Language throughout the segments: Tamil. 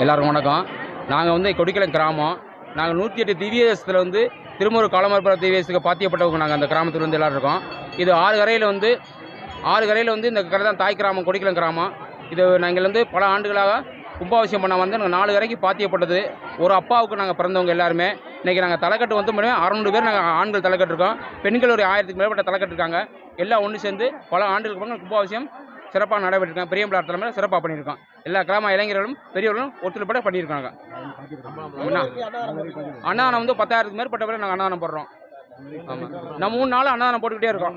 எல்லாருக்கும் வணக்கம். நாங்கள் வந்து கொடிக்கலம் கிராமம். நாங்கள் நூற்றி எட்டு திவ்யதேசத்தில் வந்து திருமூர் காலமரப்பர திவ்யதேசத்துக்கு பாத்தியப்பட்டவங்க நாங்கள் அந்த கிராமத்தில் வந்து எல்லோரும் இருக்கோம். இது ஆறு கரையில் வந்து ஆறு கரையில் வந்து இந்த கரை தான் தாய் கிராமம் கொடிக்கலம் கிராமம். இது நாங்கள் வந்து பல ஆண்டுகளாக கும்பாபிஷேகம் பண்ண வந்து நாங்கள் நாலு கரைக்கு பாத்தியப்பட்டது. ஒரு அப்பாவுக்கு நாங்கள் பிறந்தவங்க எல்லாருமே. இன்றைக்கி நாங்கள் தலைக்கட்டு வந்து மட்டும் அறநூறு பேர் நாங்கள் ஆண்கள் தலைக்கட்டு இருக்கோம் பெண்கள் ஒரு ஆயிரத்துக்கு மேற்பட்ட தலைக்கட்டு இருக்காங்க எல்லாம் ஒன்று சேர்ந்து பல ஆண்டுகளுக்கு அப்புறம் கும்பாபிஷேகம் சிறப்பாக நடைபெற்றிருக்காங்க. பெரியம்பலார் தலைமையில் சிறப்பாக பண்ணியிருக்கோம். எல்லா கிராம இளைஞர்களும் பெரியவர்களும் ஒத்துழைப்பட பண்ணியிருக்காங்க. அண்ணா. வந்து பத்தாயிரத்துக்கு மேற்பட்ட பேர் நாங்கள் அன்னதானம் போடுறோம். ஆமாம் நம்ம மூணு நாள் அன்னதானம் போட்டுக்கிட்டே இருக்கோம்.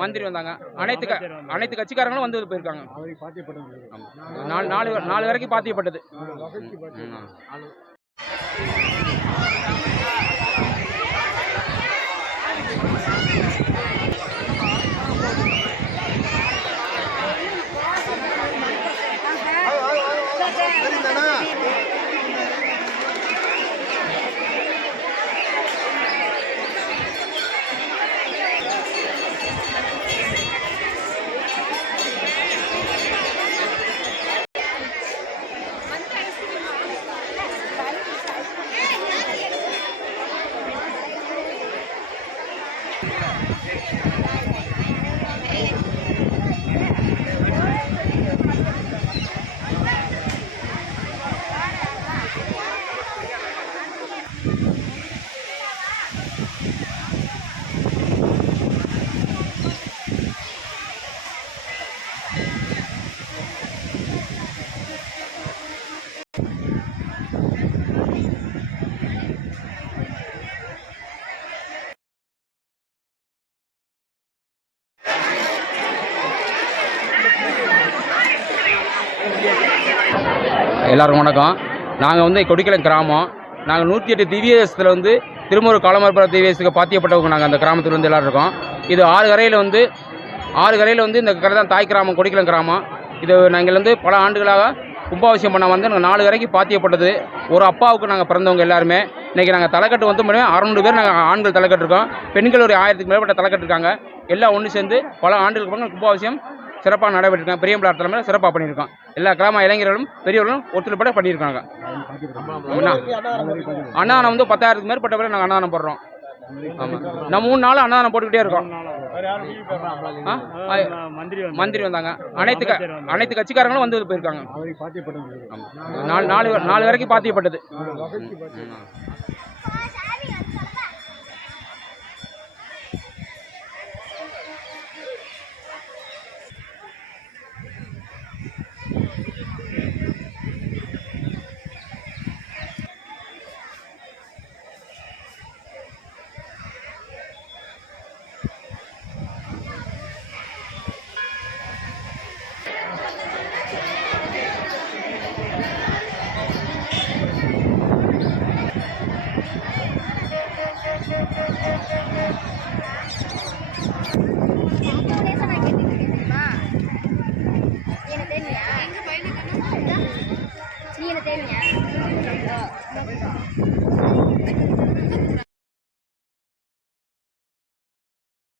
மந்திரி வந்தாங்க. அனைத்து க அனைத்து கட்சிக்காரங்களும் வந்து போயிருக்காங்க. நாலு நாலு வரைக்கும் பாத்தியப்பட்டது. Thank you. எல்லாருக்கும் வணக்கம். நாங்கள் வந்து கொடிக்கலம் கிராமம். நாங்கள் நூற்றி எட்டு திவ்யதேசத்தில் வந்து திருமூர் காலமரப்புற திவ்யதேசத்துக்கு பாத்தியப்பட்டவங்க நாங்கள் அந்த கிராமத்தில் வந்து எல்லோரும் இருக்கோம். இது ஆறு கரையில் வந்து ஆறு கரையில் வந்து இந்த கரை தான் தாய் கிராமம் கொடிக்கலம் கிராமம். இது நாங்கள் வந்து பல ஆண்டுகளாக கும்பாபிஷேகம் பண்ண வந்து நாங்கள் நாலு கரைக்கு பாத்தியப்பட்டது. ஒரு அப்பாவுக்கு நாங்கள் பிறந்தவங்க எல்லாருமே. இன்றைக்கி நாங்கள் தலைக்கட்டு வந்து மட்டும் அறநூறு பேர் நாங்கள் ஆண்கள் தலைக்கட்டு இருக்கோம் பெண்கள் ஒரு ஆயிரத்துக்கு மேற்பட்ட தலைக்கட்டு இருக்காங்க எல்லாம் ஒன்று சேர்ந்து பல ஆண்டுகளுக்கு பிறகு கும்பாபிஷேகம் சிறப்பாக நடைபெற்றிருக்காங்க. பெரியம்பலார் தலைமையில் சிறப்பாக பண்ணியிருக்கோம் எல்லா கிராம இளைஞர்களும் பெரியவர்களும் ஒத்துழைப்பட பண்ணியிருக்காங்க. அண்ணா அன்னதானம் வந்து பத்தாயிரத்துக்கு மேற்பட்ட பேர் நாங்கள் அன்னதானம் போடுறோம். ஆமாம் நம்ம மூணு நாள் அன்னதானம் போட்டுக்கிட்டே இருக்கோம். மந்திரி வந்தாங்க. அனைத்து க அனைத்து கட்சிக்காரங்களும் வந்து போயிருக்காங்க. நாலு நாலு நாலு வரைக்கும் பாத்தியப்பட்டது. 好些年